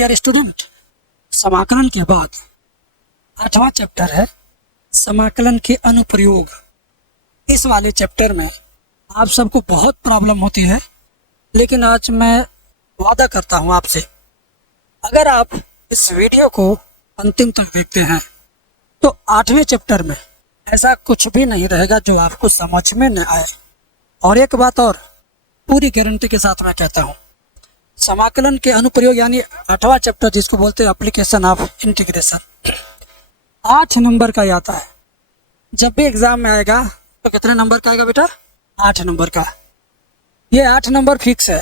Dear student, समाकलन के बाद 8वां चैप्टर है समाकलन के अनुप्रयोग। इस वाले चैप्टर में आप सबको बहुत प्रॉब्लम होती है, लेकिन आज मैं वादा करता हूं आपसे, अगर आप इस वीडियो को अंतिम तक देखते हैं तो 8वें चैप्टर में ऐसा कुछ भी नहीं रहेगा जो आपको समझ में न आए। और एक बात और पूरी गारंटी के साथ मैं कहता हूं, समाकलन के अनुप्रयोग यानी 8वां चैप्टर जिसको बोलते हैं एप्लीकेशन ऑफ इंटीग्रेशन, 8 नंबर का आता है। जब भी एग्जाम में आएगा तो कितने नंबर का आएगा बेटा? 8 नंबर का। ये 8 नंबर फिक्स है।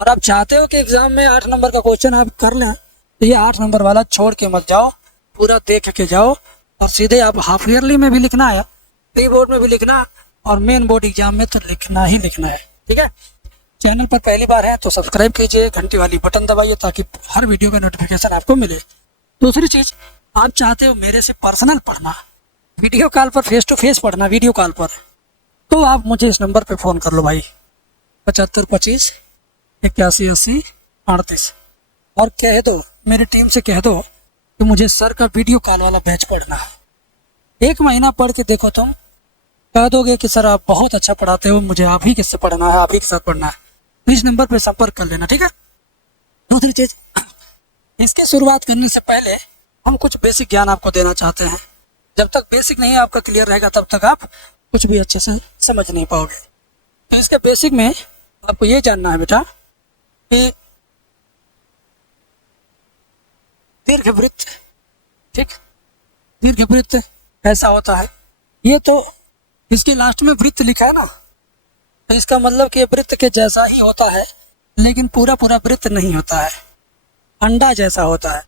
और आप चाहते हो कि एग्जाम में 8 नंबर का क्वेश्चन आप कर लें तो ये 8 नंबर वाला छोड़ के मत जाओ, पूरा देख के जाओ और सीधे आप हाफ ईयरली में भी लिखना है, प्री बोर्ड में भी लिखना और मेन बोर्ड एग्जाम में तो लिखना ही लिखना है। ठीक है, चैनल पर पहली बार है तो सब्सक्राइब कीजिए, घंटी वाली बटन दबाइए ताकि हर वीडियो का नोटिफिकेशन आपको मिले। दूसरी चीज़, आप चाहते हो मेरे से पर्सनल पढ़ना, वीडियो कॉल पर फेस टू फेस पढ़ना, वीडियो कॉल पर, तो आप मुझे इस नंबर पे फ़ोन कर लो भाई, 75 25 81 80 38, और कह दो, मेरी टीम से कह दो कि मुझे सर का वीडियो कॉल वाला बैच पढ़ना है। 1 महीना पढ़ के देखो, तुम कह दोगे कि सर आप बहुत अच्छा पढ़ाते हो, मुझे आप ही के से पढ़ना है, आप ही के साथ पढ़ना है। तो इस नंबर पे संपर्क कर लेना, ठीक है। दूसरी चीज़, इसकी शुरुआत करने से पहले हम कुछ बेसिक ज्ञान आपको देना चाहते हैं। जब तक बेसिक नहीं आपका क्लियर रहेगा तब तक आप कुछ भी अच्छे से समझ नहीं पाओगे। तो इसके बेसिक में आपको ये जानना है बेटा कि दीर्घवृत्त, ठीक, दीर्घवृत्त कैसा होता है। ये तो इसके लास्ट में वृत्त लिखा है ना, तो इसका मतलब कि वृत्त के जैसा ही होता है, लेकिन पूरा पूरा वृत्त नहीं होता है, अंडा जैसा होता है।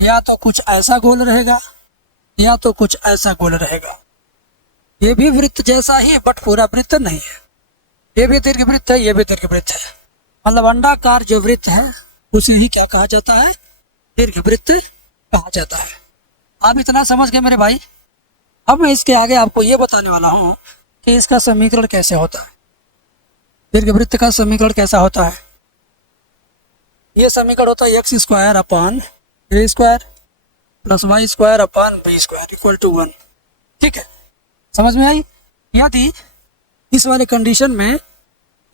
या तो कुछ ऐसा गोल रहेगा या तो कुछ ऐसा गोल रहेगा। ये भी वृत्त जैसा ही बट पूरा वृत्त नहीं है। ये भी दीर्घवृत्त है, ये भी दीर्घवृत्त है, मतलब अंडाकार जो वृत्त है उसे ही क्या कहा जाता है? दीर्घवृत्त कहा जाता है। आप इतना समझ गए मेरे भाई। अब मैं इसके आगे आपको ये बताने वाला हूँ कि इसका समीकरण कैसे होता है, दीर्घवृत्त का समीकरण कैसा होता है। ये समीकरण होता है x² upon a² plus y² upon b² equal to 1। ठीक है, समझ में आई। यदि इस वाले कंडीशन में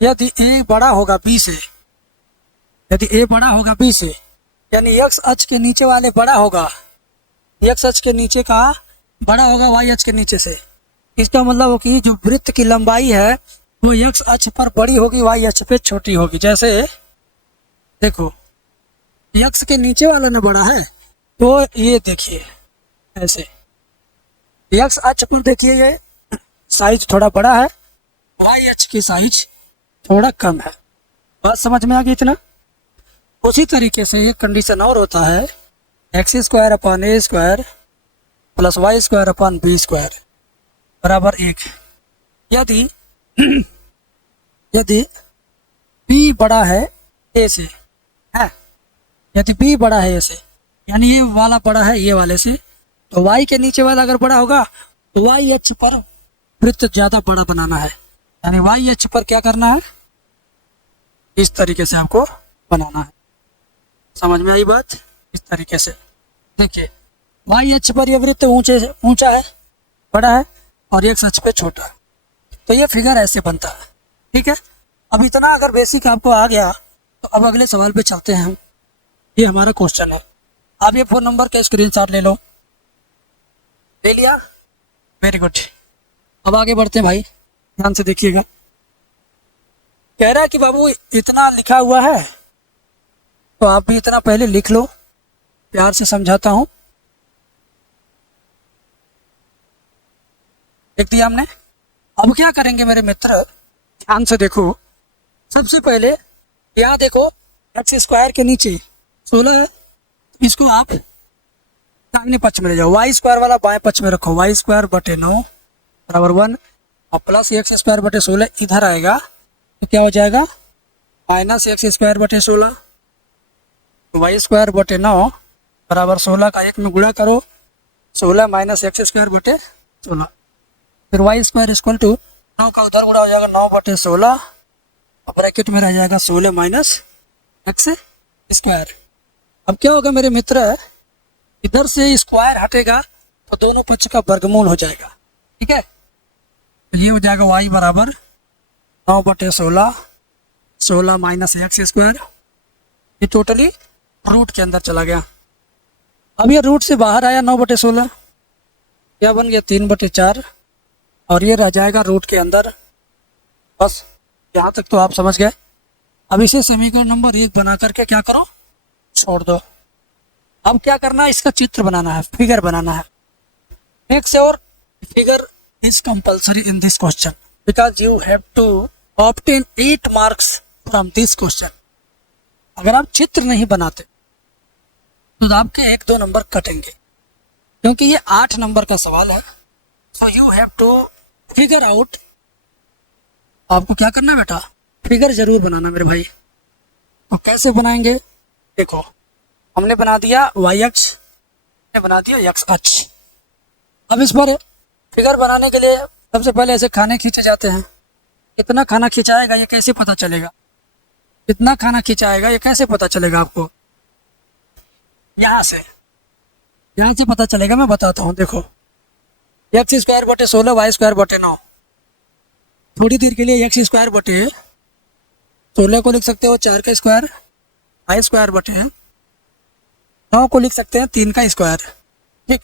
यदि a बड़ा होगा b से, यदि a बड़ा होगा b से, यानी x अक्ष के नीचे वाले बड़ा होगा, x अक्ष के नीचे का बड़ा होगा y अक्ष के नीचे से, इसका मतलब हो कि जो वृत्त की लंबाई है वो x अक्ष पर बड़ी होगी, y अक्ष पे छोटी होगी। जैसे देखो, x के नीचे वाला ना बड़ा है तो ये देखिए ऐसे, x अक्ष पर देखिए ये साइज थोड़ा बड़ा है, y अक्ष की साइज थोड़ा कम है। बात समझ में आ गई इतना। उसी तरीके से एक कंडीशन और होता है x² upon a² plus y² upon b² बराबर 1। यदि यदि b बड़ा है a से, है, यदि b बड़ा है a से, यानी ये वाला बड़ा है ये वाले से, तो y के नीचे वाला अगर बड़ा होगा तो y अक्ष पर वृत्त ज़्यादा बड़ा बनाना है, यानी y अक्ष पर क्या करना है? इस तरीके से आपको बनाना है। समझ में आई बात? इस तरीके से देखिए, y अक्ष पर यह वृत्त ऊंचा है, बड़ा है, और x अक्ष पे छोटा है, तो ये फिगर ऐसे बनता है। ठीक है, अब इतना अगर बेसिक आपको आ गया तो अब अगले सवाल पे चलते हैं हम। ये हमारा क्वेश्चन है। आप ये फ़ोन नंबर का स्क्रीनशॉट ले लो। ले लिया? Very good. अब आगे बढ़ते हैं भाई, ध्यान से देखिएगा। कह रहा है कि बाबू इतना लिखा हुआ है तो आप भी इतना पहले लिख लो, प्यार से समझाता हूं। लिख दिया हमने। अब क्या करेंगे मेरे मित्र, ध्यान से देखो। सबसे पहले यहाँ देखो, x² के नीचे 16, इसको आप दाहिने पक्ष में ले जाओ, y² वाला बाएं पक्ष में रखो, y² बटे 9 बराबर 1 और प्लस x² बटे 16 इधर आएगा तो क्या हो जाएगा? माइनस x² बटे 16, y² बटे 9 बराबर 16 का 1 में गुणा करो, 16 माइनस x² बटे 16, फिर y² इक्वल टू 9 का उधर गुणा हो जाएगा 9 बटे 16 और ब्रैकेट में रह जाएगा 16 माइनस x²। अब क्या होगा मेरे मित्र, इधर से स्क्वायर हटेगा तो दोनों पक्ष का वर्गमूल हो जाएगा। ठीक है, तो ये हो जाएगा y बराबर 9/16, 16 माइनस एक्स स्क्वायर। ये टोटली रूट के अंदर चला गया। अब ये रूट से बाहर आया 9/16, क्या बन गया 3/4, और ये रह जाएगा रूट के अंदर। बस यहाँ तक तो आप समझ गए। अब इसे समीकरण नंबर 1 बना करके क्या करो, छोड़ दो। अब क्या करना है, इसका चित्र बनाना है, फिगर बनाना है। नेक्स्ट से और figure is compulsory in this question because you have to obtain 8 marks from this question. अगर आप चित्र नहीं बनाते तो आपके 1-2 नंबर कटेंगे, क्योंकि ये 8 नंबर का सवाल है। So you have to figure out. आपको क्या करना है बेटा, फिगर जरूर बनाना मेरे भाई। तो कैसे बनाएंगे, देखो हमने बना दिया वाई अक्ष, हमने बना दिया एक्स अक्ष। अब इस पर फिगर बनाने के लिए सबसे पहले ऐसे खाने खींचे जाते हैं। कितना खाना खिंचाएगा ये कैसे पता चलेगा, कितना खाना खिंचाएगा ये कैसे पता चलेगा आपको, यहाँ से पता चलेगा। मैं बताता हूँ, देखो x²/16 y²/9। थोड़ी देर के लिए x²/16 को लिख सकते हो 4 का स्क्वायर, y²/9 को लिख सकते हैं 3 का स्क्वायर। ठीक,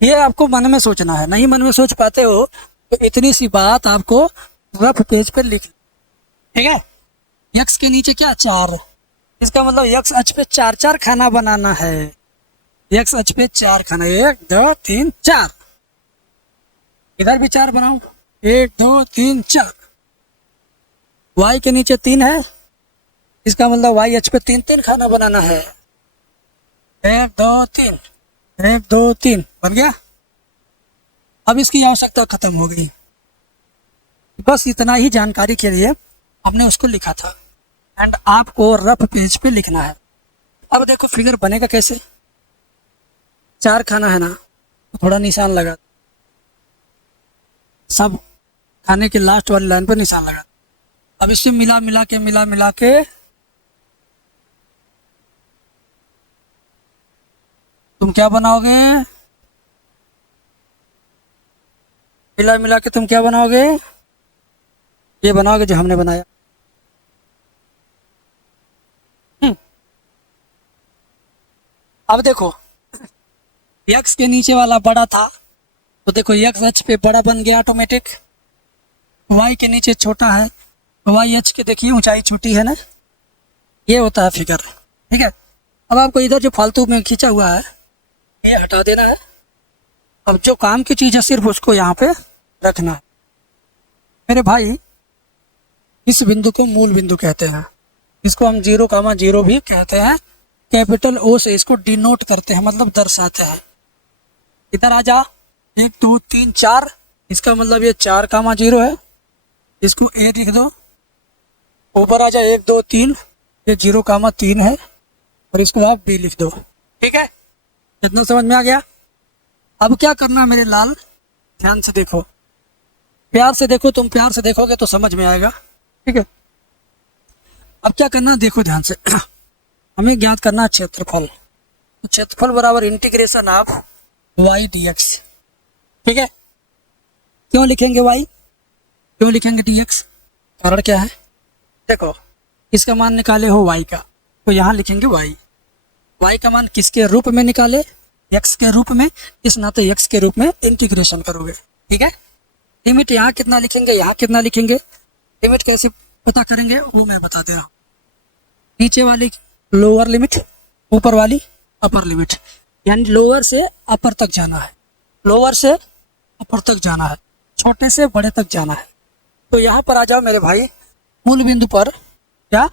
ये आपको मन में सोचना है। नहीं मन में सोच पाते हो तो इतनी सी बात आपको रफ पेज पर लिख, ठीक है। x के नीचे क्या 4, इसका मतलब x अक्ष पे 4 खाना बनाना है। x अक्ष पे 4 खाना, 1 2 3 4। इधर भी 4 बनाओ, 1 2 3 4। y के नीचे 3 है, इसका मतलब y अक्ष पे 3 खाना बनाना है। 1 2 3 1 2 3 बन गया। अब इसकी आवश्यकता खत्म हो गई। बस इतना ही जानकारी के लिए हमने उसको लिखा था, एंड आपको रफ पेज पे लिखना है। अब देखो फिगर बनेगा कैसे। 4 खाना है ना, तो थोड़ा निशान लगा, सब खाने के लास्ट वाली लाइन पर निशान लगा। अब इससे मिला मिला के तुम क्या बनाओगे, मिला के तुम क्या बनाओगे, ये बनाओगे जो हमने बनाया। अब देखो x के नीचे वाला बड़ा था, तो देखो x अक्ष पे बड़ा बन गया ऑटोमेटिक। y के नीचे छोटा है, y अक्ष के देखिए ऊंचाई छोटी है ना, ये होता है फिगर। ठीक है, अब आपको इधर जो फालतू में खींचा हुआ है ये हटा देना है। अब जो काम की चीज़ है सिर्फ उसको यहाँ पे रखना है। मेरे भाई इस बिंदु को मूल बिंदु कहते हैं, इसको हम 0,0 भी कहते हैं। कैपिटल ओ से इसको डिनोट करते हैं, मतलब दर्शाते हैं। इधर आ जा, 1 2 3 4, इसका मतलब ये 4,0 है, इसको ए लिख दो। ऊपर आ जा 1 2 3, ये 0,3 है, और इसको आप बी लिख दो। ठीक है, इतना समझ में आ गया। अब क्या करना है मेरे लाल, ध्यान से देखो, प्यार से देखो, तुम प्यार से देखोगे तो समझ में आएगा। ठीक है, अब क्या करना है देखो ध्यान से। हमें ज्ञात करना है क्षेत्रफल। तो क्षेत्रफल बराबर इंटीग्रेशन ऑफ y dx। ठीक है, क्यों लिखेंगे y, क्यों लिखेंगे dx, कारण क्या है। देखो इसका मान निकाले हो y का, तो यहाँ लिखेंगे y का मान किसके रूप में निकाले, x के रूप में, इस नाते x के रूप में इंटीग्रेशन करोगे। ठीक है, लिमिट यहाँ कितना लिखेंगे, यहाँ कितना लिखेंगे। लिमिट कैसे पता करेंगे वो मैं बता दे रहा हूँ। नीचे वाली लोअर लिमिट, ऊपर वाली अपर लिमिट, यानी लोअर से अपर तक जाना है, लोअर से अपर तक जाना है, छोटे से बड़े तक जाना है। तो यहाँ पर आ जाओ मेरे भाई, मूल बिंदु पर, क्या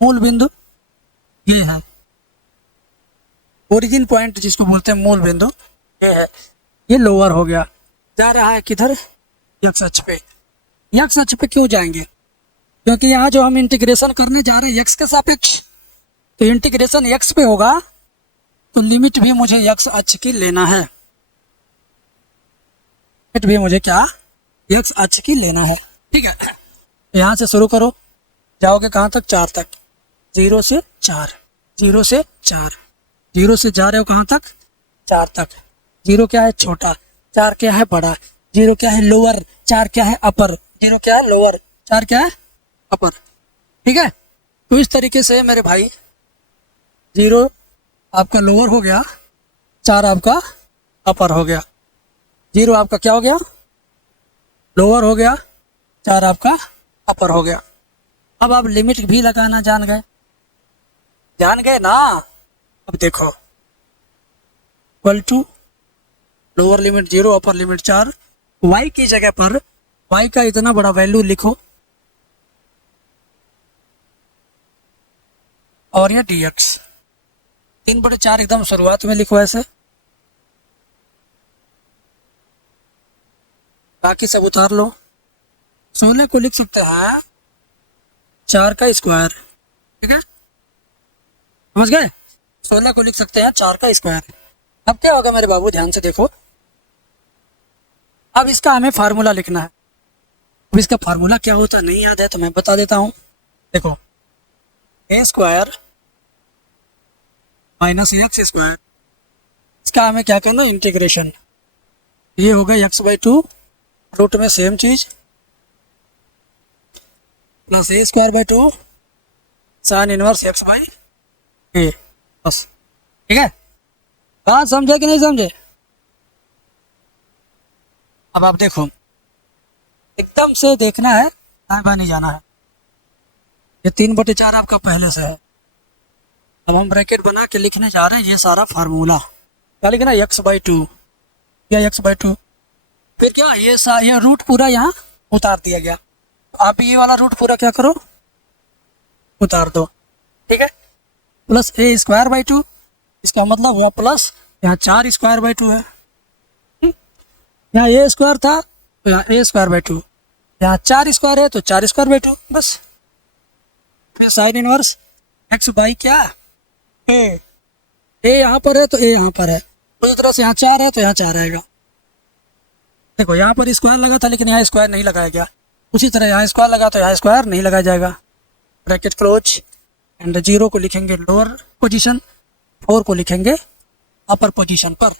मूल बिंदु ये है, ओरिजिन पॉइंट जिसको बोलते हैं मूल बिंदु ये है। ये लोअर हो गया, जा रहा है किधर, x अक्ष पे। x अक्ष पे क्यों जाएंगे, क्योंकि यहाँ जो हम इंटीग्रेशन करने जा रहे हैं x के सापेक्ष, तो इंटीग्रेशन x पे होगा, तो लिमिट भी मुझे x अक्ष की लेना है। लिमिट भी मुझे क्या, x अक्ष की लेना है। ठीक है, यहाँ से शुरू करो, जाओगे कहाँ तक, 4 तक, 0 से 4, 0 से 4, 0 से जा रहे हो कहाँ तक, 4 तक। 0 क्या है, छोटा, 4 क्या है, बड़ा। 0 क्या है, लोअर, 4 क्या है, अपर। 0 क्या है, लोअर, 4 क्या है, अपर। ठीक है, तो इस तरीके से मेरे भाई 0 आपका लोअर हो गया, 4 आपका अपर हो गया। 0 आपका क्या हो गया, लोअर हो गया, 4 आपका अपर हो गया। अब आप लिमिट भी लगाना जान गए, जान गए ना। अब देखो, equal to lower limit 0, upper limit 4, y की जगह पर y का इतना बड़ा वैल्यू लिखो और ये dx 3/4 एकदम शुरुआत में लिखो ऐसे, बाकी सब उतार लो। 16 को लिख सकते हैं 4 का स्क्वायर, ठीक है, समझ गए। 16 को लिख सकते हैं 4 का स्क्वायर। अब क्या होगा मेरे बाबू, ध्यान से देखो। अब इसका हमें फार्मूला लिखना है। अब इसका फार्मूला क्या होता है नहीं याद है तो मैं बता देता हूँ। देखो, a square minus x square, इसका हमें क्या करना, इंटीग्रेशन। ये हो गया x/2, रूट में सेम चीज, plus a²/2 sine inverse x/a, बस। ठीक है, बात समझे कि नहीं समझे। अब आप देखो, एकदम से देखना है, दाएं बाएं नहीं जाना है। ये 3/4 आपका पहले से है। अब हम ब्रैकेट बना के लिखने जा रहे हैं ये सारा फार्मूला। क्या लिखना, x/2 या x/2, फिर क्या ये रूट पूरा यहाँ उतार दिया गया। आप ये वाला रूट पूरा क्या करो, उतार दो। ठीक है, प्लस a²/2, इसका मतलब हुआ प्लस, यहाँ 4²/2 है। यहाँ a² था तो यहाँ a²/2, यहाँ 4² है तो 4²/2, बस। फिर साइन इनवर्स x/ क्या, a यहाँ पर है तो a यहाँ पर है, उसी तरह से यहाँ 4 है तो यहाँ 4 आएगा। देखो, यहाँ पर स्क्वायर लगा था लेकिन यहाँ स्क्वायर नहीं लगाया गया, उसी तरह यहाँ स्क्वायर लगा तो यहाँ स्क्वायर नहीं लगाया जाएगा। ब्रैकेट क्लोज, एंड 0 को लिखेंगे लोअर पोजीशन, 4 को लिखेंगे अपर पोजीशन पर।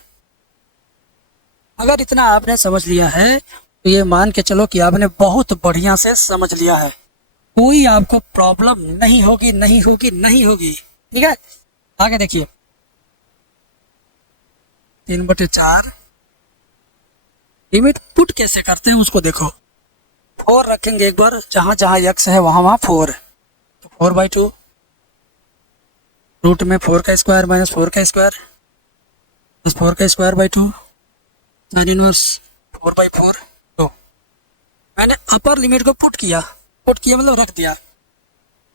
अगर इतना आपने समझ लिया है तो ये मान के चलो कि आपने बहुत बढ़िया से समझ लिया है, कोई आपको प्रॉब्लम नहीं होगी, नहीं होगी, नहीं होगी। ठीक है, आगे देखिए, 3/4 लिमिट पुट कैसे करते हैं उसको देखो। 4 रखेंगे एक बार, जहां जहां x है वहां वहां 4 है, तो 4/2 रूट में 4 का स्क्वायर माइनस 4 का स्क्वायर प्लस 4 का स्क्वायर/2 साइन इनवर्स 4/4। तो मैंने अपर लिमिट को पुट किया मतलब रख दिया,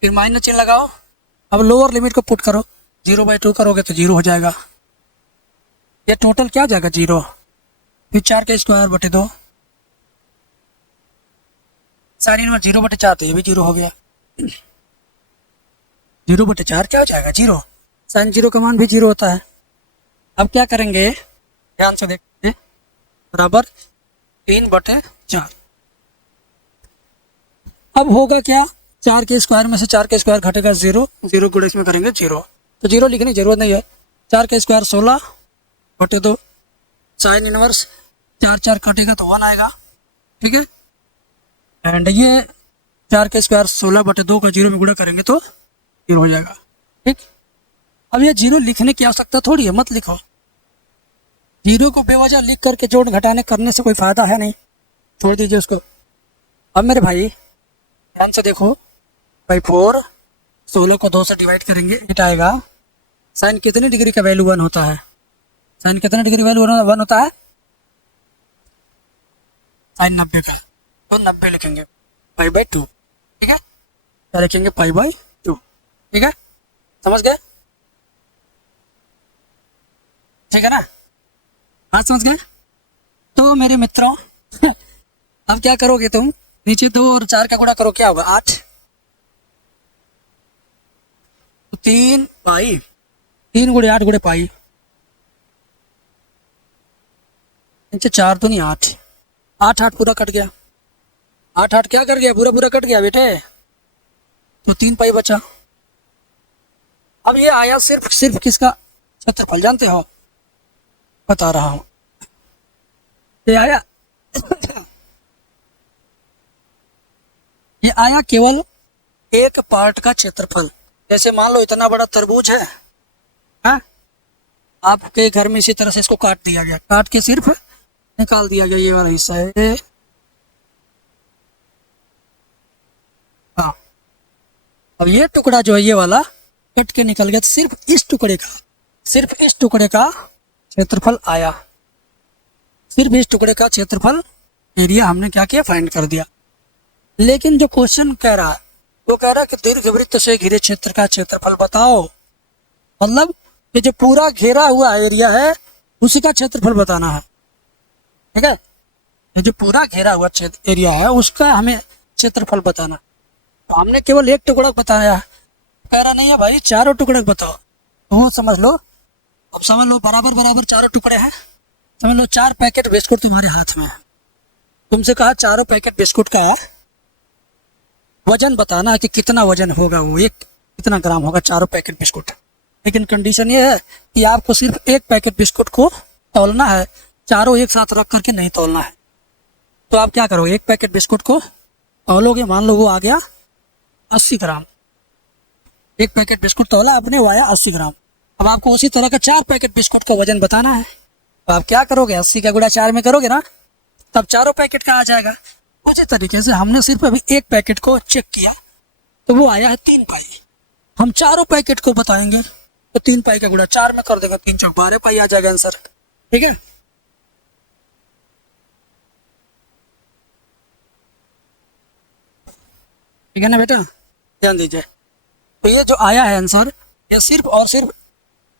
फिर माइनस चिन्ह लगाओ। अब लोअर लिमिट को पुट करो, 0/2 करोगे तो 0 हो जाएगा। ये टोटल क्या आ जाएगा, 0। फिर 4 का स्क्वायर/2 साइन इनवर्स 0/4, तो ये भी 0 हो गया। 0/4 क्या हो जाएगा, 0। साइन 0 का मान भी 0 होता है। अब क्या करेंगे, ध्यान से देखते हैं, बराबर 3/4। अब होगा क्या, 4 के स्क्वायर में से 4 का स्क्वायर घटेगा 0, 0 गुणे इसमें करेंगे 0, तो 0 लिखने की जरूरत नहीं है। 4 का स्क्वायर 16/2 साइन इनवर्स 4 कटेगा तो 1 आएगा। ठीक है, एंड ये 4 का स्क्वायर 16/2 का 0 में गुणा करेंगे तो 0 हो जाएगा। ठीक, अब ये 0 लिखने की आवश्यकता थोड़ी है, मत लिखो। 0 को बेवजह लिख करके जोड़ घटाने करने से कोई फायदा है नहीं, छोड़ दीजिए उसको। अब मेरे भाई ध्यान से देखो, भाई 4, 16 को 2 से डिवाइड करेंगे 8 आएगा। साइन कितने डिग्री का वैल्यू 1 होता है, साइन कितने डिग्री वैल्यू 1 होता है, साइन 90 का, तो 90 लिखेंगे π/2। ठीक है, क्या लिखेंगे, π/2। ठीक है, समझ गए, ठीक है ना, हाँ समझ गए। तो मेरे मित्रों अब क्या करोगे तुम, नीचे 2 और 4 का गुणा करो, क्या होगा 8, तो 3 गुणे 8 गुणे पाई, नीचे 4 तो नहीं 8, 8 पूरा कट गया, 8 क्या कर गया, पूरा कट गया बेटे, तो 3 पाई बचा। अब ये आया सिर्फ सिर्फ किसका क्षेत्रफल जानते हो, बता रहा हूं। ये आया ये आया केवल एक पार्ट का क्षेत्रफल। जैसे मान लो इतना बड़ा तरबूज है, हाँ? आपके घर में इसी तरह से इसको काट दिया गया, काट के सिर्फ निकाल दिया गया ये वाला हिस्सा है। हाँ, अब ये टुकड़ा जो है ये वाला कट के निकल गया, तो सिर्फ इस टुकड़े का क्षेत्रफल आया। सिर्फ इस टुकड़े का क्षेत्रफल एरिया हमने क्या किया, फाइंड कर दिया। लेकिन जो क्वेश्चन कह रहा है वो कह रहा है कि दीर्घवृत्त से घिरे क्षेत्र का क्षेत्रफल बताओ। मतलब ये जो पूरा घेरा हुआ एरिया है उसी का क्षेत्रफल बताना है, ठीक है। ये जो पूरा घेरा हुआ क्षेत्र एरिया है उसका हमें क्षेत्रफल बताना। तो हमने केवल एक टुकड़ा बताया, कह रहा नहीं है भाई चारों टुकड़े बताओ। तो वो समझ लो, अब समझ लो बराबर बराबर चारों टुकड़े हैं। समझ लो 4 पैकेट बिस्कुट तुम्हारे हाथ में है, तुमसे कहा चारों पैकेट बिस्कुट का वजन बताना है कि कितना वजन होगा, वो एक कितना ग्राम होगा चारों पैकेट बिस्कुट। लेकिन कंडीशन ये है कि आपको सिर्फ एक पैकेट बिस्कुट को तौलना है, चारों एक साथ रख करके नहीं तौलना है। तो आप क्या करोगे, एक पैकेट बिस्कुट को तौलोगे, मान लो वो आ गया 80 ग्राम। एक पैकेट बिस्कुट तौला आपने, वो आया 80 ग्राम। अब आपको उसी तरह का 4 पैकेट बिस्कुट का वजन बताना है। तो आप क्या करोगे, 80 का गुणा 4 में करोगे ना, तब चारों पैकेट का आ जाएगा। उसी तरीके से हमने सिर्फ अभी एक पैकेट को चेक किया तो वो आया है 3 पाई। हम चारों पैकेट को बताएंगे तो 3 पाई का गुणा 4 में कर देंगे, 3 चौक 12 पाई आ जाएगा आंसर, ठीक है। ठीक है ना बेटा, ध्यान दीजिए। तो ये जो आया है आंसर, ये सिर्फ और सिर्फ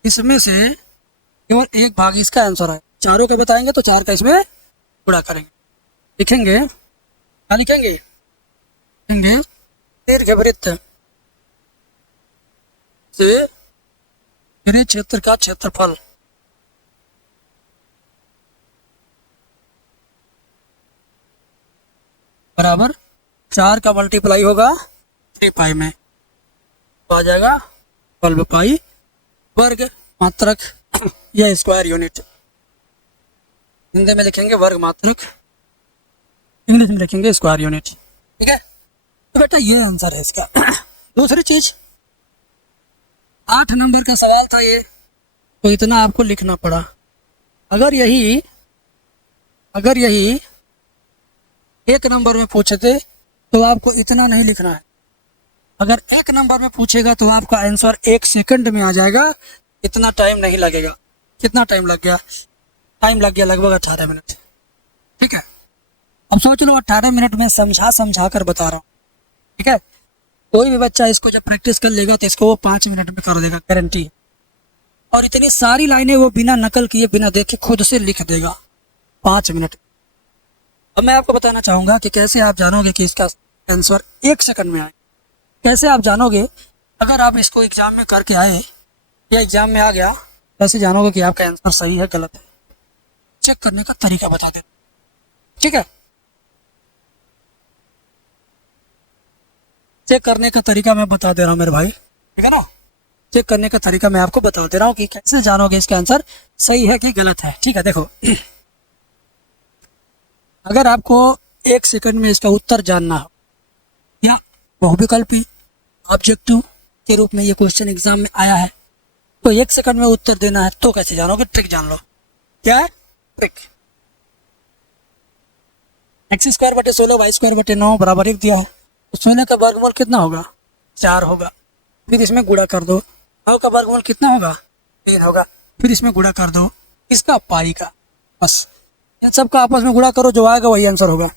इसमें से केवल एक भाग इसका आंसर है। चारों का बताएंगे तो 4 का इसमें गुणा करेंगे। लिखेंगे क्या लिखेंगे, लिखेंगे दीर्घवृत्त से घिरे क्षेत्र का क्षेत्रफल बराबर 4 का मल्टीप्लाई होगा 3 पाई में, तो आ जाएगा 12 पाई वर्ग मात्रक या स्क्वायर यूनिट। हिंदी में लिखेंगे वर्ग मात्रक, इंग्लिश में लिखेंगे स्क्वायर यूनिट, ठीक है। तो बेटा ये आंसर है इसका। दूसरी चीज 8 नंबर का सवाल था ये, तो इतना आपको लिखना पड़ा। अगर यही 1 नंबर में पूछे थे तो आपको इतना नहीं लिखना है। अगर 1 नंबर में पूछेगा तो आपका आंसर 1 सेकंड में आ जाएगा, इतना टाइम नहीं लगेगा। कितना टाइम लग गया, टाइम लग गया लगभग 18 मिनट, ठीक है। अब सोच लो 18 मिनट में समझा कर बता रहा हूँ, ठीक है। कोई भी बच्चा इसको जब प्रैक्टिस कर लेगा तो इसको वो 5 मिनट में कर देगा, गारंटी। और इतनी सारी लाइनें वो बिना नकल किए बिना देखे खुद से लिख देगा 5 मिनट। अब मैं आपको बताना चाहूंगा कि कैसे आप जानोगे कि इसका आंसर 1 सेकंड में आए। कैसे आप जानोगे, अगर आप इसको एग्जाम में करके आए या एग्जाम में आ गया, कैसे जानोगे कि आपका आंसर सही है गलत है। चेक करने का तरीका बता दें, ठीक है। चेक करने का तरीका मैं बता दे रहा हूँ मेरे भाई, ठीक है ना। चेक करने का तरीका मैं आपको बता दे रहा हूँ कि कैसे जानोगे इसका आंसर सही है कि गलत है, ठीक है। देखो अगर आपको 1 सेकंड में इसका उत्तर जानना हो या बहुविकल्पी ऑब्जेक्टिव के रूप में ये क्वेश्चन एग्जाम में आया है तो 1 सेकंड में उत्तर देना है, तो कैसे जानोगे, ट्रिक जान लो। क्या है ट्रिक, x²/16 y²/9 बराबर 1 दिया है, तो 16 का वर्गमूल कितना होगा, 4 होगा। फिर इसमें गुणा कर दो, 9 का वर्गमूल कितना होगा, 3 होगा। फिर इसमें गुणा कर दो इसका पाई का, बस इन सब का आपस में गुणा करो, जो आएगा वही आंसर होगा।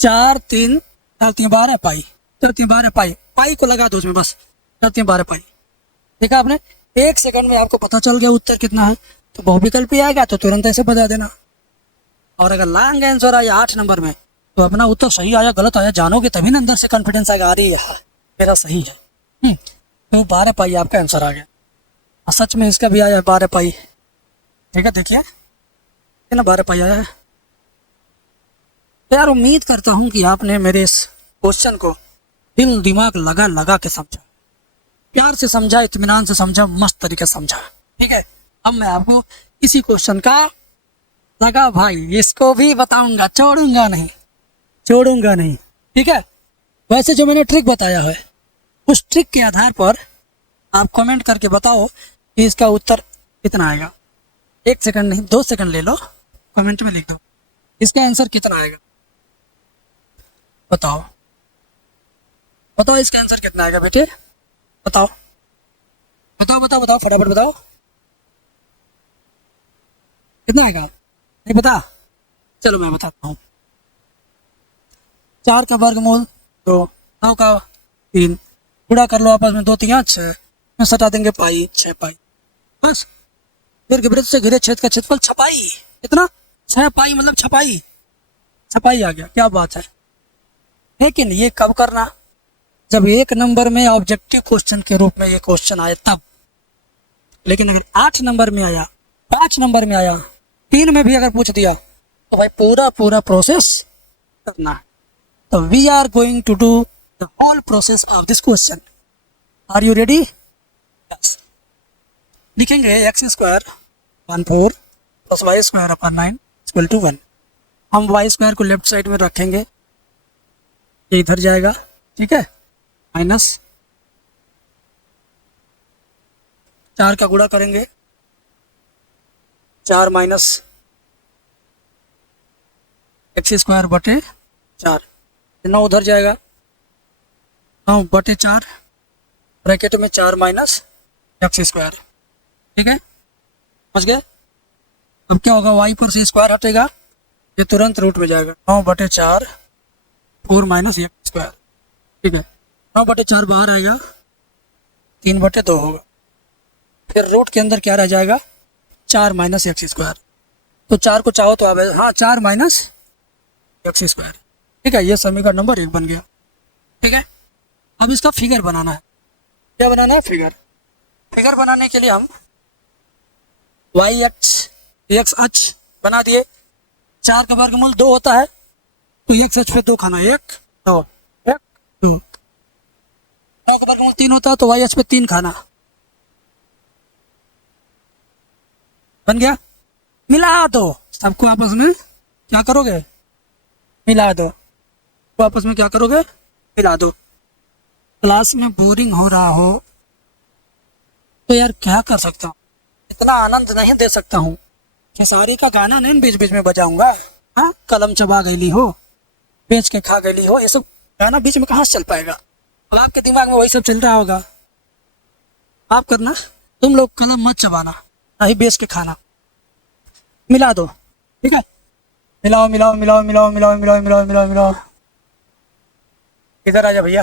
4 3 12 पाई, 12 पाई, पाई को लगा दो उसमें, बस 12 पाई। देखा आपने, 1 सेकंड में आपको पता चल गया उत्तर कितना है। तो बहुविकल्पी आएगा तो तुरंत ऐसे बता देना। और अगर लॉन्ग आंसर आया 8 नंबर में तो अपना उत्तर सही आया गलत आया जानोगे तभी ना अंदर से कॉन्फिडेंस आएगा, आ रही है मेरा सही है। तो 12 पाई आपका आंसर आ गया। और सच में इसका भी आया 12 पाई, ठीक है। देखिए ना 12 पाई आया है। यार उम्मीद करता हूँ कि आपने मेरे इस क्वेश्चन को दिल दिमाग लगा लगा के समझा। प्यार से समझा, इत्मीनान से समझा, मस्त तरीके से समझा। ठीक है, अब मैं आपको इसी क्वेश्चन का लगा भाई, इसको भी बताऊंगा, छोड़ूंगा नहीं, छोड़ूंगा नहीं। ठीक है, वैसे जो मैंने ट्रिक बताया है उस ट्रिक के आधार पर आप कमेंट करके बताओ कि इसका उत्तर कितना आएगा। 1 सेकंड नहीं, 2 सेकंड ले लो, कमेंट में लिख दो इसका आंसर कितना आएगा। बताओ बताओ इसका आंसर कितना आएगा बेटे, बताओ बताओ बताओ बताओ, फटाफट बताओ कितना आएगा। नहीं पता, चलो मैं बताता हूँ। 4 का वर्गमूल 2, 9 का 3, गुणा कर लो आपस में, 2 3 6, में सटा देंगे पाई, 6 पाई, बस। फिर विपरीत से घिरे छेद का क्षेत्रफल छपाई, कितना, 6 पाई मतलब छपाई, छपाई आ गया, क्या बात है। लेकिन ये कब करना, जब 1 नंबर में ऑब्जेक्टिव क्वेश्चन के रूप में ये क्वेश्चन आए तब। लेकिन अगर 8 नंबर में आया, 5 नंबर में आया, 3 में भी अगर पूछ दिया तो भाई पूरा पूरा प्रोसेस करना है। तो we are going to do the whole process of this question. Are you ready? Yes. लिखेंगे x square 14 plus y square upon 9 equal to 1। हम वाई स्क्वायर को लेफ्ट साइड में रखेंगे, ये इधर जाएगा, ठीक है, माइनस 4 का गुणा करेंगे, 4 माइनस एक्स स्क्वायर बटे 4, 9 उधर जाएगा, 9 बटे 4 ब्रैकेट में 4 माइनस एक्स स्क्वायर। ठीक है, समझ गए। अब क्या होगा, वाई पर से स्क्वायर हटेगा, ये तुरंत रूट में जाएगा, 9 बटे 4 4 माइनस एक्स स्क्वायर। ठीक है, 9 बटे 4 बाहर आएगा, 3 बटे 2 होगा, फिर रूट के अंदर क्या रह जाएगा, 4 माइनस एक्स स्क्वायर। तो 4 को चाहो तो आवे, हाँ 4 माइनस एक्स स्क्वायर। ठीक है, ये समीकरण नंबर 1 बन गया। ठीक है, अब इसका फिगर बनाना है। क्या बनाना है, फिगर। फिगर बनाने के लिए हम वाई एक्स अक्ष बना दिए। 4 का वर्गमूल 2 होता है, तो एक्स अक्ष पे 2 खाना, 1 2 1 2। 9 का वर्गमूल 3 होता है, तो वाई अक्ष पे 3 खाना। बन गया। मिला दो सबको आपस में, क्या करोगे, मिला दो, तो आपस में क्या करोगे, मिला दो। क्लास में बोरिंग हो रहा हो तो यार क्या कर सकता हूँ, इतना आनंद नहीं दे सकता हूँ। खेसारी का गाना नहीं बीच बीच में बजाऊंगा, हाँ, कलम चबा गई हो, बेच के खा गई हो, ये सब गाना बीच में कहाँ से चल पाएगा। आपके दिमाग में वही सब चल रहा होगा। आप करना, तुम लोग कलम मत चबाना, ना ही बेच के खाना। मिला दो, ठीक है, मिलाओ मिलाओ मिलाओ मिलाओ मिलाओ मिलाओ मिलाओ मिलाओ मिलाओ। इधर आ जा भैया।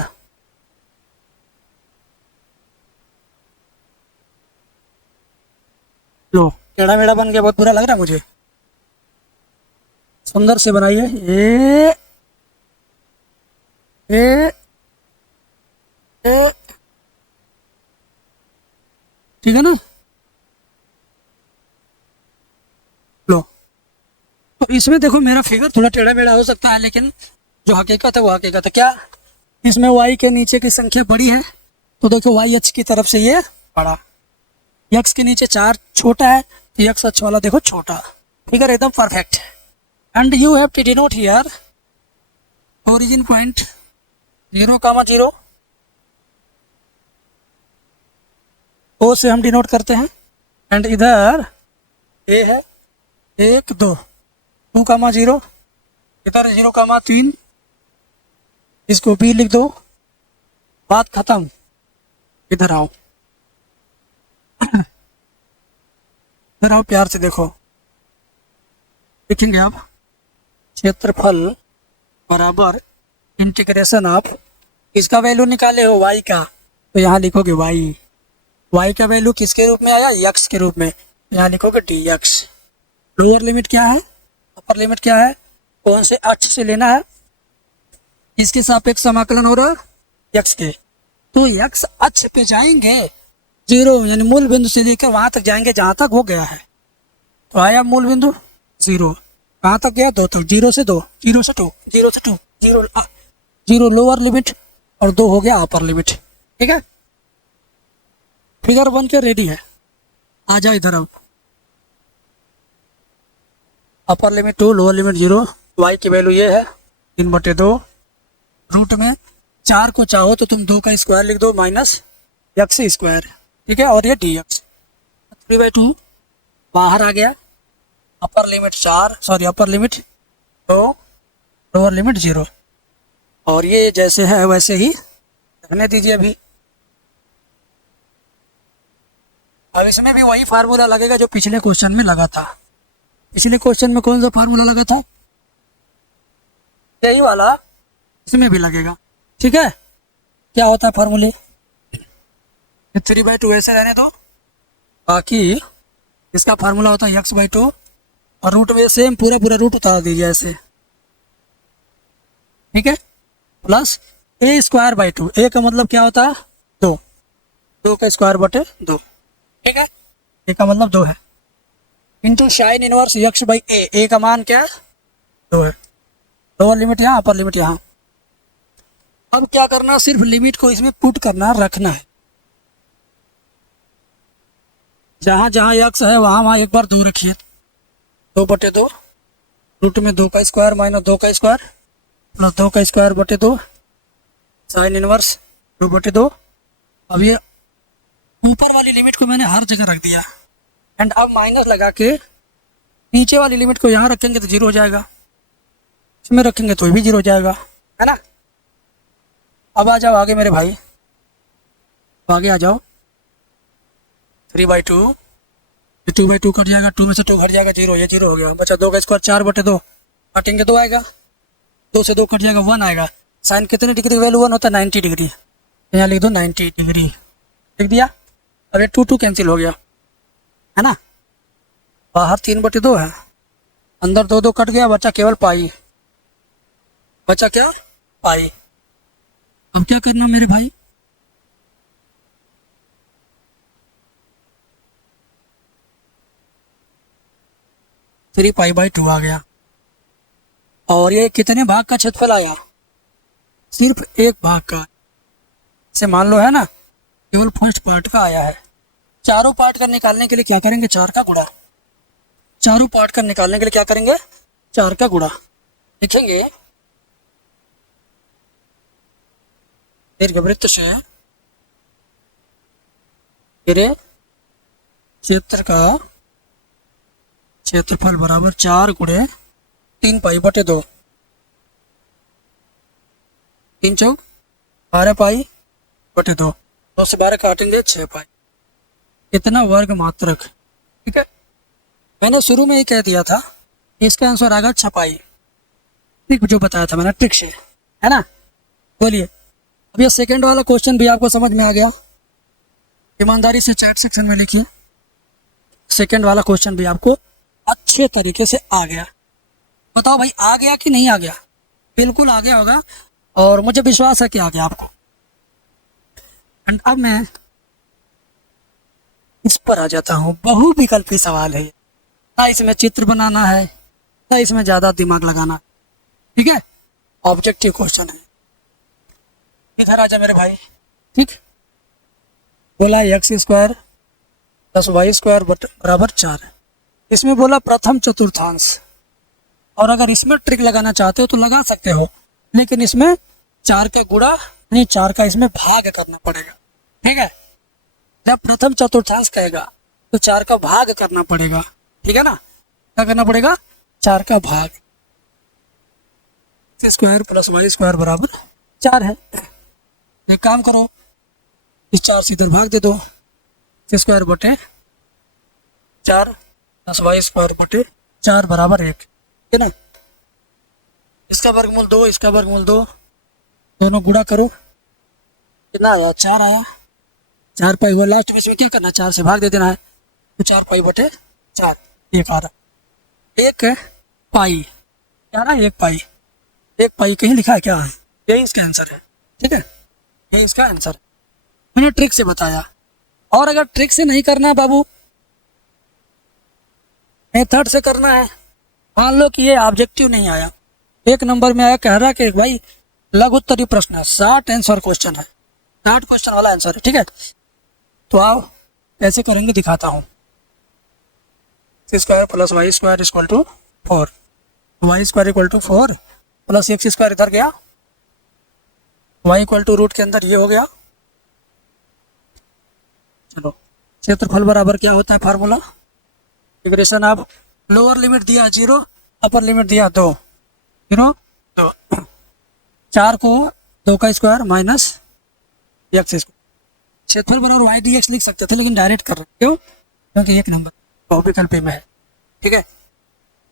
लो, टेढ़ा मेढ़ा बन गया, बहुत बुरा लग रहा है मुझे। सुंदर से बनाइए, ए ठीक है ना। लो, तो इसमें देखो मेरा फिगर थोड़ा टेढ़ा मेढ़ा हो सकता है, लेकिन जो हकीकत है वो हकीकत है। क्या इसमें वाई के नीचे की संख्या बड़ी है, तो देखो वाई अक्ष की तरफ से ये बड़ा, एक्स के नीचे 4 छोटा है, तो एक्स अक्ष वाला देखो छोटा। फिगर एकदम परफेक्ट है। And you have to denote here origin point 0,0, O से हम डिनोट करते हैं। एंड इधर ए है 1 2, 2,0, इधर 0,3, इसको बी लिख दो, बात खत्म। इधर आओ, इधर आओ, प्यार से देखो। लिखेंगे आप क्षेत्रफल बराबर इंटीग्रेशन ऑफ, इसका वैल्यू निकाले हो वाई का, तो यहाँ लिखोगे वाई, वाई का वैल्यू किसके रूप में आया, यक्स के रूप में, यहाँ लिखोगे डी एक्स। लोअर लिमिट क्या है, अपर लिमिट क्या है, कौन से अक्ष से लेना है, इसके सापेक्ष समाकलन हो रहा है यक्स के, तो यक्स अक्ष पे जाएंगे 0, यानी मूल बिंदु से लेकर वहां तक जाएंगे जहां तक वो गया है। तो आया मूल बिंदु 0, कहाँ तक गया, 2 तक, 0 से 2, 0 से 2, 0 से 2, 0 लोअर लिमिट और 2 हो गया अपर लिमिट। ठीक है, फिगर बन के रेडी है, आ जाओ इधर अब। Upper limit 2 lower limit 0, y की वैल्यू ये है 3/2। रूट में 4 को चाहो तो तुम 2 का स्क्वायर लिख दो माइनस एक्स स्क्वायर, ठीक है, और ये डी एक्स। 3/2 बाहर आ गया, अपर लिमिट 4 सॉरी अपर लिमिट 2 लोअर लिमिट 0, और ये जैसे है वैसे ही रहने दीजिए अभी। अब इसमें भी वही फार्मूला लगेगा जो पिछले क्वेश्चन में लगा था। पिछले क्वेश्चन में कौन सा फार्मूला लगा था? यही वाला इसमें भी लगेगा, ठीक है। क्या होता है फार्मूले? 3/2 ऐसे रहने दो, बाकी इसका फार्मूला होता है x/2 और रूट में सेम पूरा पूरा रूट उतार दीजिए ऐसे, ठीक है, प्लस a²/2। ए का मतलब क्या होता है? 2, 2 का स्क्वायर बटे 2, ठीक है, ए का मतलब 2 है, इंटू साइन इनवर्स x/a। ए का मान क्या है? 2 है। लोअर लिमिट यहाँ, अपर लिमिट यहाँ। अब क्या करना, सिर्फ लिमिट को इसमें पुट करना, रखना है। जहाँ जहाँ x है वहाँ वहाँ एक बार 2 रखिए, 2/2 रूट में 2 का स्क्वायर माइनस 2 का स्क्वायर प्लस 2 का स्क्वायर बटे 2 साइन इनवर्स 2/2। अब ये ऊपर वाली लिमिट को मैंने हर जगह रख दिया, एंड अब माइनस लगा के नीचे वाली लिमिट को यहाँ रखेंगे तो 0 हो जाएगा, इसमें रखेंगे तो भी 0 हो जाएगा, है ना। अब आ जाओ आगे मेरे भाई, आगे आ जाओ। 3/2 2/2 कट जाएगा, 2 में से 2 घट जाएगा 0, ये 0 हो गया। बचा 2 का स्क्वायर 4/2, काटेंगे 2 आएगा, 2 से 2 कट जाएगा 1 आएगा। साइन कितने डिग्री वैल्यू 1 होता है? 90 डिग्री। यहाँ लिख दो 90 डिग्री, लिख दिया। अब ये 2 कैंसिल हो गया, है ना। बाहर 3/2 है, अंदर 2 कट गया, बचा केवल पाई। बचा क्या? पाई। अब क्या करना मेरे भाई, थ्री पाई/2 आ गया। और ये कितने भाग का क्षेत्रफल आया? सिर्फ एक भाग का। से मान लो है ना, केवल फर्स्ट पार्ट का आया है। चारों पार्ट का निकालने के लिए क्या करेंगे? 4 का गुणा। चारों पार्ट का निकालने के लिए क्या करेंगे? 4 का गुणा। लिखेंगे दीर्घवृत्त से घिरे क्षेत्र का क्षेत्रफल बराबर 4 गुणे 3 पाई/2। 3 चौक 12 पाई/2, 2 से 12 काटेंगे 6 पाई। इतना वर्ग मात्रक, ठीक है। मैंने शुरू में ही कह दिया था इसका आंसर आएगा 6 पाई, ठीक, जो बताया था मैंने ट्रिक से, है ना। बोलिए, अब ये सेकंड वाला क्वेश्चन भी आपको समझ में आ गया? ईमानदारी से चैट सेक्शन में लिखिए, सेकंड वाला क्वेश्चन भी आपको अच्छे तरीके से आ गया। बताओ भाई, आ गया कि नहीं आ गया? बिल्कुल आ गया होगा, और मुझे विश्वास है कि आ गया आपको। एंड अब मैं इस पर आ जाता हूँ। बहुविकल्पी सवाल है, ना इसमें चित्र बनाना है, ना इसमें ज्यादा दिमाग लगाना, ठीक है। ऑब्जेक्टिव क्वेश्चन है। इधर आ जा मेरे भाई, ठीक। बोला x² + y² बराबर 4। इसमें बोला प्रथम चतुर्थांश, और अगर इसमें ट्रिक लगाना चाहते हो तो लगा सकते हो, लेकिन इसमें 4 का गुणा नहीं, 4 का इसमें भाग करना पड़ेगा, ठीक है। जब प्रथम चतुर्थांश कहेगा तो 4 का भाग करना पड़ेगा, ठीक है ना। क्या करना पड़ेगा? 4 का भाग। x² + y² बराबर 4 है। एक काम करो, इस 4 से इधर भाग दे दो, x² बटे 4 + y² बटे 4 बराबर 1, है ना। इसका वर्गमूल 2, इसका वर्गमूल 2, दोनों गुणा करो, कितना आया? 4 आया। 4 पाई हुआ, लास्ट में इसमें क्या करना? 4 से भाग दे देना है, तो 4 पाई बटे 4, 1 आ रहा। 1 पाई क्या रहा? 1 पाई। 1 पाई कहीं लिखा है क्या? है, यही इसका आंसर है, ठीक है, यही इसका आंसर है। मैंने ट्रिक से बताया। और अगर ट्रिक से नहीं करना बाबू, मेथड से करना है, मान लो कि ये ऑब्जेक्टिव नहीं आया, 1 नंबर में आया, कह रहा कि भाई लघुत्तरीय प्रश्न है, 60 आंसर क्वेश्चन है, 60 क्वेश्चन वाला आंसर है, ठीक है। तो आओ कैसे करेंगे दिखाता हूँ। X square plus y square equal to 4, y square equal to 4 plus x square इधर गया, वाई इक्वल टू रूट के अंदर ये हो गया। चलो क्षेत्रफल बराबर क्या होता है formula, integration of lower limit दिया 0, अपर लिमिट दिया 2, 0 2, 4 को 2 का स्क्वायर माइनस एक्स स्क्वायर, क्षेत्रफल बराबर वाई डी एक्स लिख सकते थे लेकिन डायरेक्ट कर रहे हैं, क्यों? क्योंकि एक नंबर बहुविकल्प में है। ठीक है,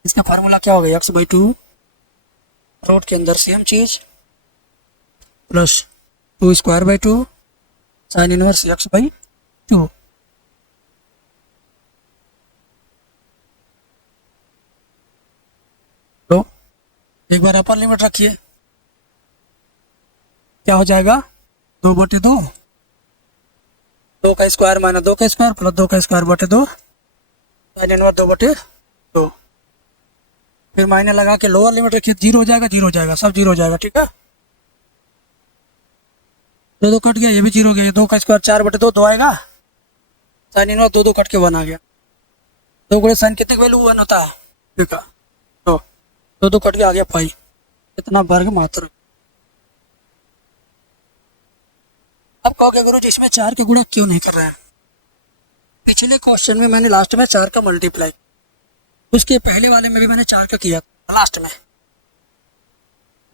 इसका फार्मूला क्या हो गया, एक्स बाई 2 रूट के अंदर सेम चीज plus 2 square by 2 sine inverse x by 2। तो एक बार अपर लिमिट रखिए, क्या हो जाएगा 2/2, 2 का स्क्वायर माइनस 2 का स्क्वायर प्लस 2 का स्क्वायर बटे 2 साइन इनवर्स 2/2। फिर माइनस लगा के लोअर लिमिट रखिए, 0 हो जाएगा, 0 हो जाएगा, सब 0 हो जाएगा। ठीक है, 2 कट गया, ये भी 0 हो गया, 2 का स्क्वायर 4/2 2 आएगा, साइन इनवर्स 2 कट के 1 आ गया, 2 गुणे साइन कितने वैल्यू 1 होता है, ठीक है, तो 2 कट के आ गया 5, इतना वर्ग मात्र। अब कहोगे गुरु जी इसमें 4 के गुणा क्यों नहीं कर रहे हैं? पिछले क्वेश्चन में मैंने लास्ट में 4 का मल्टीप्लाई, उसके पहले वाले में भी मैंने 4 का किया लास्ट में,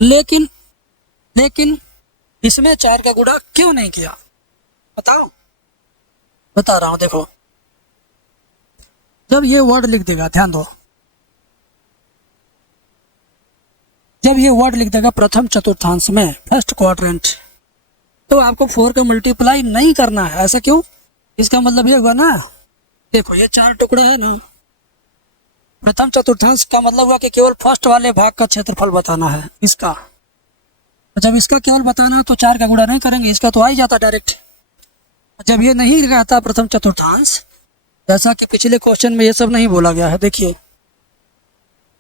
लेकिन इसमें 4 का गुणा क्यों नहीं किया बताओ? बता रहा हूं, देखो जब ये वर्ड लिख देगा, ध्यान दो, जब ये वर्ड लिख देगा प्रथम चतुर्थांश में फर्स्ट क्वाड्रेंट, तो आपको 4 का मल्टीप्लाई नहीं करना है। ऐसा क्यों? इसका मतलब ये हुआ ना, देखो ये 4 टुकड़ा है ना, प्रथम चतुर्थांश का मतलब हुआ कि केवल फर्स्ट वाले भाग का क्षेत्रफल बताना है इसका। जब इसका केवल बताना है तो 4 का गुणा नहीं करेंगे, इसका तो आ ही जाता डायरेक्ट। जब ये नहीं रहता प्रथम चतुर्थांश, जैसा कि पिछले क्वेश्चन में ये सब नहीं बोला गया है, देखिए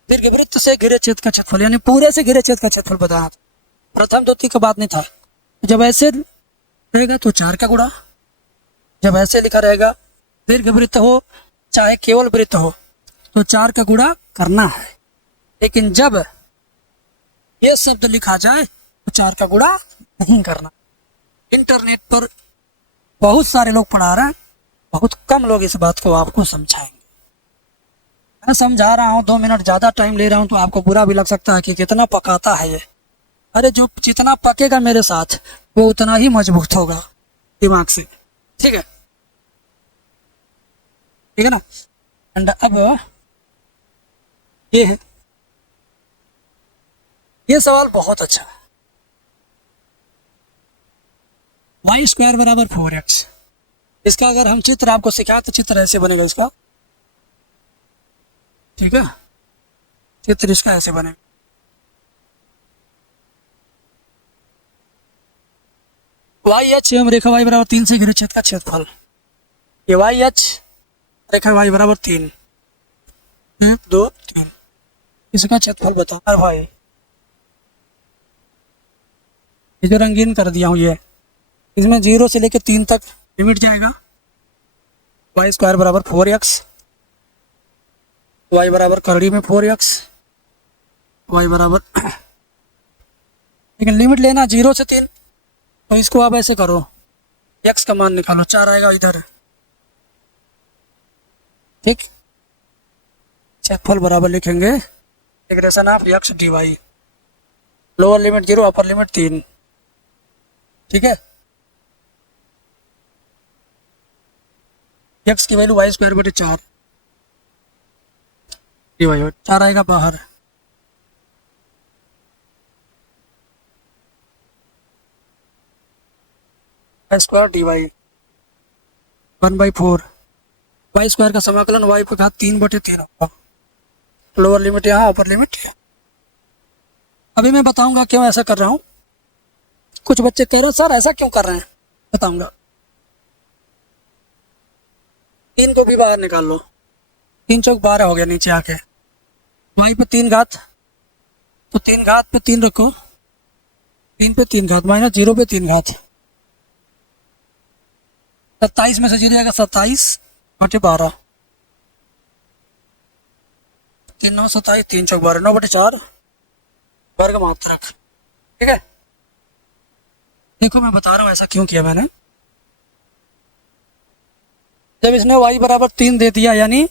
दीर्घवृत्त से घिरे क्षेत्र का क्षेत्रफल यानी पूरे से घिरे क्षेत्र का क्षेत्रफल बताना था, प्रथम द्वितीय का बात नहीं था। जब ऐसे रहेगा तो 4 का गुणा, जब ऐसे लिखा रहेगा दीर्घवृत्त हो चाहे केवल वृत्त हो तो 4 का गुणा करना है, लेकिन जब ये शब्द लिखा जाए तो 4 का गुणा नहीं करना। इंटरनेट पर बहुत सारे लोग पढ़ा रहे हैं, बहुत कम लोग इस बात को आपको समझाएंगे। मैं समझा रहा हूँ, 2 मिनट ज़्यादा टाइम ले रहा हूँ तो आपको बुरा भी लग सकता है कि कितना पकाता है ये। अरे जो जितना पकेगा मेरे साथ वो उतना ही मजबूत होगा दिमाग से, ठीक है, ठीक है ना। एंड अब ये है, ये सवाल बहुत अच्छा है। वाई स्क्वायर बराबर 4x, इसका अगर हम चित्र आपको सिखाए तो चित्र ऐसे बनेगा इसका, ठीक है, चित्र इसका ऐसे बनेगा। वाई एच एवं रेखा वाई बराबर 3 से घिरे क्षेत्र का क्षेत्रफल, ये वाई एच रेखा वाई बराबर 3, 1 2 3, इसका क्षेत्रफल बताना भाई। ये जो रंगीन कर दिया हूँ, ये इसमें 0 से लेकर 3 तक लिमिट जाएगा। वाई स्क्वायर बराबर 4x, वाई बराबर करड़ी में 4x, वाई बराबर लेकिन लिमिट लेना 0 से 3, तो इसको आप ऐसे करो, x का मान निकालो, 4 आएगा इधर, ठीक। क्षेत्रफल बराबर लिखेंगे integration of x dy, lower limit 0 upper limit 3, ठीक है। x की वैल्यू वाई स्क्वायर बटे 4 dy, 4 आएगा बाहर, स्क्वायर dy 1/4, वाई स्क्वायर का समाकलन वाई पे घात 3/3 होगा, लोअर लिमिट यहाँ अपर लिमिट। अभी मैं बताऊंगा क्यों ऐसा कर रहा हूँ। कुछ बच्चे कह रहे सर ऐसा क्यों कर रहे हैं, बताऊंगा। 3 को भी बाहर निकाल लो, 3 चौक 12 हो गया नीचे आके, वाई पे 3 घात, तो 3 घात पे 3 रखो, 3 पे 3 घात माइनस 0 पे 3 घात, 27 में से 0 आएगा 27/12, 3 9 27, 3 चौक 12, 9/4 वर्ग मात्रक। ठीक है, देखो मैं बता रहा हूँ ऐसा क्यों किया मैंने। जब इसने y बराबर 3 दे दिया, यानी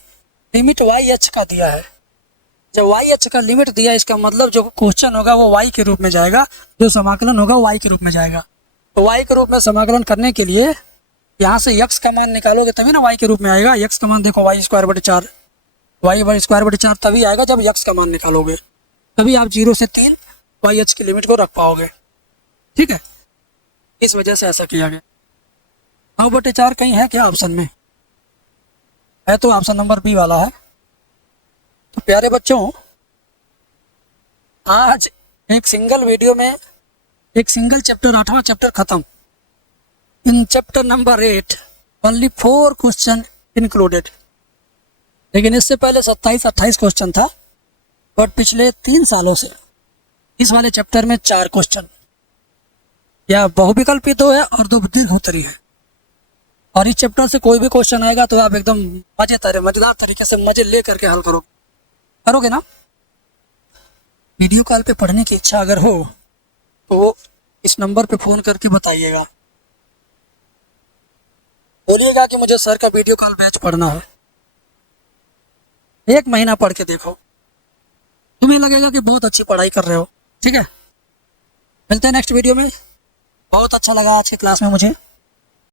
लिमिट वाई एच का दिया है, जब वाई एच का लिमिट दिया, इसका मतलब जो क्वेश्चन होगा वो y के रूप में जाएगा, जो समाकलन होगा y के रूप में जाएगा। तो y के रूप में समाकलन करने के लिए यहाँ से x का मान निकालोगे तभी ना y के रूप में आएगा। x का मान देखो y² 4 तभी आएगा जब x का मान निकालोगे, तभी आप 0 से 3 वाई एच की लिमिट को रख पाओगे। ठीक है, इस वजह से ऐसा किया गया। 9/4 कहीं है क्या ऑप्शन में? है तो ऑप्शन नंबर बी वाला है। तो प्यारे बच्चों, आज एक सिंगल वीडियो में एक सिंगल चैप्टर, 8वां चैप्टर खत्म। In chapter number 8 only 4 question included. लेकिन इससे पहले 27-28 क्वेश्चन था, बट पिछले 3 सालों से इस वाले चैप्टर में 4 क्वेश्चन, या बहुविकल्पी 2 है और 2 दीर्घोत्तरी है। और इस चैप्टर से कोई भी क्वेश्चन आएगा तो आप एकदम मजेदार तरीके से मजे ले करके हल करोगे ना। वीडियो कॉल पे पढ़ने की इच्छा अगर हो तो वो इस नंबर पे फ़ोन करके बताइएगा, बोलिएगा कि मुझे सर का वीडियो कॉल बैच पढ़ना है। 1 महीना पढ़ के देखो, तुम्हें लगेगा कि बहुत अच्छी पढ़ाई कर रहे हो। ठीक है, मिलते हैं नेक्स्ट वीडियो में। बहुत अच्छा लगा आज की क्लास में मुझे।